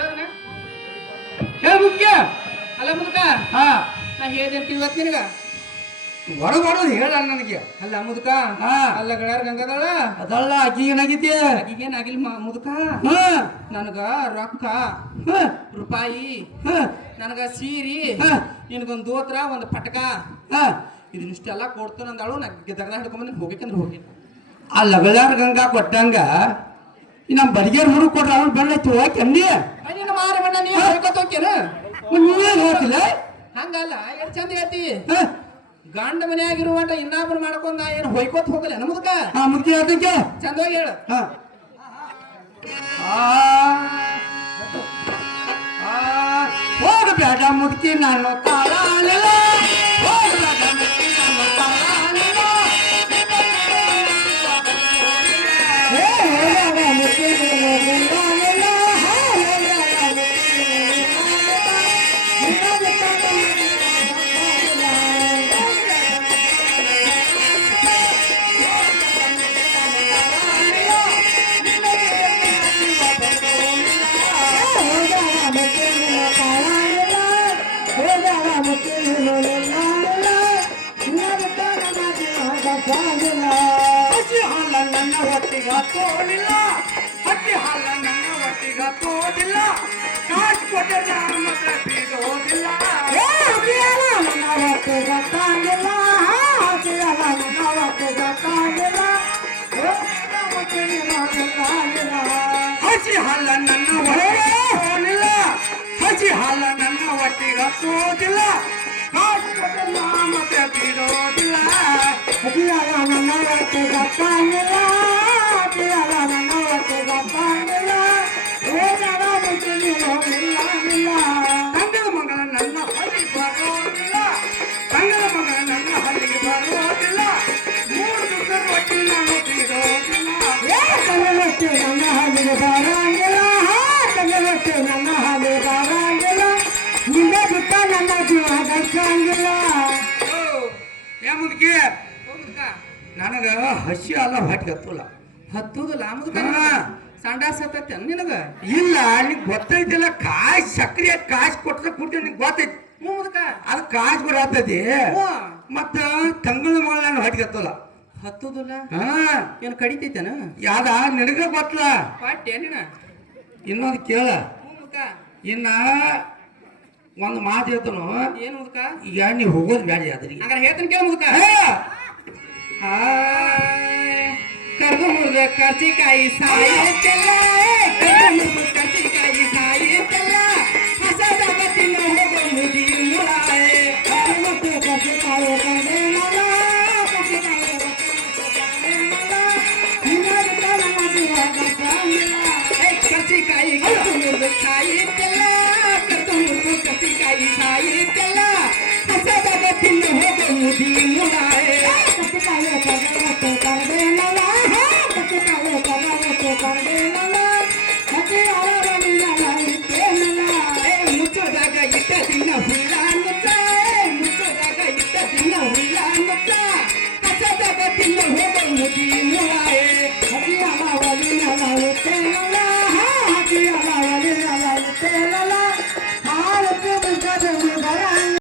ಹೇಳೋದನ ಹೇಳ ಮುಖ್ಯ ಅಲ್ಲ ಮುದುಕ ಹಾ ನಾ ಹೇಳ್ದೇನ್ ಇವತ್ತು ನಿನಗ ಹೊರಬಾರೋದು ಹೇಳ ನನಗೆ ಅಲ್ಲ ಮುದುಕ ಹಾ ಅಲ್ಲ ಗಳಾರ ಗಂಗದಳ ಅದಲ್ಲ ಆಕಿ ಏನಾಗಿದ್ದೆ ಈಗೇನಾಗಿಲ್ಲ ಮುದುಕ ಹಾ ನನಗ ರೊಕ್ಕ ಹಾ ರೂಪಾಯಿ ಹಾ ನನಗ ಸೀರಿ ಹಾ ನಿನಗೊಂದು ದೋತ್ರ ಒಂದು ಪಟಕ ಹಾ ಇದನ್ನಿಷ್ಟೆಲ್ಲ ಕೊಡ್ತಾನಂದಾಳು ನಾ ಗದಗದ ಹಿಡ್ಕೊಂಬಂದು ಹೋಗ್ಬೇಕಂದ್ರೆ ಹೋಗಿ ಆ ಲಗಳಾರ ಗಂಗಾ ಕೊಟ್ಟಂಗ ನಮ್ಮ ಬಡಿಗೆರ್ ಹುಡುಗ ಕೊಟ್ರ ಅವ್ನು ಬೆಳ್ಳೈತಿ ಹೋಗಿ ಅಂದಿ ನೀನು ಮಾರಿ ಬಣ್ಣ ನೀವು ಹೇಳ್ಕೊತ ಹೋಗ್ಯೇನು ನೀವೇನು ಹೋಗಿಲ್ಲ ಹಂಗಲ್ಲ ಎಷ್ಟು ಚಂದ ಹೇಳ್ತಿ ಗಂಡ ಮನೆಯಾಗಿರುವಂತ ಇನ್ನೊಬ್ರು ಮಾಡ್ಕೊಂಡ್ ನಾ ಏನು ಹೊಯ್ಕೋತ ಹೋಗಲ್ಲ ನಮ್ದಕ್ಕ ಹಾ ಮುಗ್ದಿ ಅದಕ್ಕೆ ಚಂದವಾಗಿ ಹೇಳು ಹಾ ಹೋಗಬೇಡ ಮುದುಕಿ ನಾನು ತಾಳಲಿಲ್ಲ ಹೋಗಬೇಡ ಮುದುಕಿ ನಾನು ತಾಳಲಿಲ್ಲ ಹಸಿ ಹಾಲ ನನ್ನ ಹೊಟ್ಟಿಗ ತೋಡಿಲ್ಲ ಹಸಿ ಹಾಲ ನನ್ನ ಹೊಟ್ಟಿಗ ತೋಡಿಲ್ಲ ಕಾಸು ಕೊಟ್ಟರೆ ಮಾತ್ರ ಬೀಳೋದಿಲ್ಲ ನನ್ನ ಹೊಟ್ಟಿಗ ತಾಗಿಲ್ಲ ಹಸಿ ಹಾಲ ನನ್ನ ಹೊಟ್ಟಿಗ ತಾಗಿಲ್ಲ ಹಸಿ ಹಾಲ ನನ್ನ ಹೊಟ್ಟಿಗ ತೋಡಿಲ್ಲ ಹಸಿ ಹಾಲ ನನ್ನ ಹೊಟ್ಟಿಗ ತೋದಿಲ್ಲ ಕಾಸು ಕೊಟ್ಟರೆ ಮಾತ್ರ ಬೀಳೋದಿಲ್ಲ ಅದಿಯಾಗ ನನ್ನ ಹೊಟ್ಟೆಗ ತಾಗಿಲ್ಲ ಅದಿಯಾಗ ನನ್ನ ಹೊಟ್ಟೆಗ ತಾಗಿಲ್ಲ ಹೋದಾಗ ಮುಂಚೆ ಹೋಗಿಲ್ಲ ಇಲ್ಲ ತಂಗದ ಮಗಳ ನನ್ನ ಹಳ್ಳಿ ಬರೋದಿಲ್ಲ ತಂಗದ ಮಗಳ ನನ್ನ ಹಳ್ಳಿಗೆ ಬರೋದಿಲ್ಲ ಮೂರು ದಿವಸ ರೊಟ್ಟಿ ನಾನು ತಿನ್ನೋದಿಲ್ಲ ತಂಗದೊಟ್ಟೆ ನನ್ನ ಹಳ್ಳಿಗೆ ಬರಂಗಿಲ್ಲ ತಂಗದೊಟ್ಟೆ ನನ್ನ ಹಳ್ಳಿಗೆ ಬರಂಗಿಲ್ಲ ನಿನ್ನೆ ಬಿಟ್ಟ ನನ್ನ ಜೀವ ದರ್ಶಂಗಿಲ್ಲ ಮುದುಕಿ ನನಗ ಹಸಿ ಅಲ್ಲ ಹೊಟ್ಟೆ ಹತ್ತಲ್ಲ ಹತ್ತುದಿಲ್ಲ ಮುದುಕ ಸಂಡಾಸ ಹತ್ತೈತೆ ನಿನಗ ಇಲ್ಲ ನಿಂಗೆ ಗೊತ್ತೈತಿಲ್ಲ ಕಾಯಿ ಸಕ್ರೆ ಕಾಸು ಕೊಟ್ಟರೆ ಕುಡ್ತೀನಿ ನಿಂಗೆ ಗೊತ್ತೈತಿ ಮುದುಕ ಅದು ಕಾಸು ಬರತ್ತೈತಿ ಮತ್ತ ತಂಗಳ ಮಗಳ ನನ್ನ ಹೊಟ್ಟೆ ಹತ್ತಲ್ಲ ಹತ್ತುದಿಲ್ಲ ಹಾ ಏನು ಕಡಿತೈತೇನ ಯಾವ್ದ ನಿನಗ ಗೊತ್ತಲ್ಲ ಪಾಟ್ಯ ನಿನ ಇನ್ನೊಂದು ಕೇಳ ಮುದುಕ ಇನ್ನ ಒಂದು ಮಾತು ಹೇಳ್ತಾನು ಏನು ಮುದುಕ ಈಗ ನೀವು ಹೋಗೋದು ಬ್ಯಾಡ ಯಾದ್ರಿ ಹಂಗಾರೆ ಹೇಳ್ತಾನೆ ಕೇಳ ಮುದುಕ ಕರ್ದು ಮುರ್ದ ಕರ್ಚಿಕಾಯಿ ಸಾಯಿ ಕರ್ಚಿಕಾಯಿ ಸಾಯಿ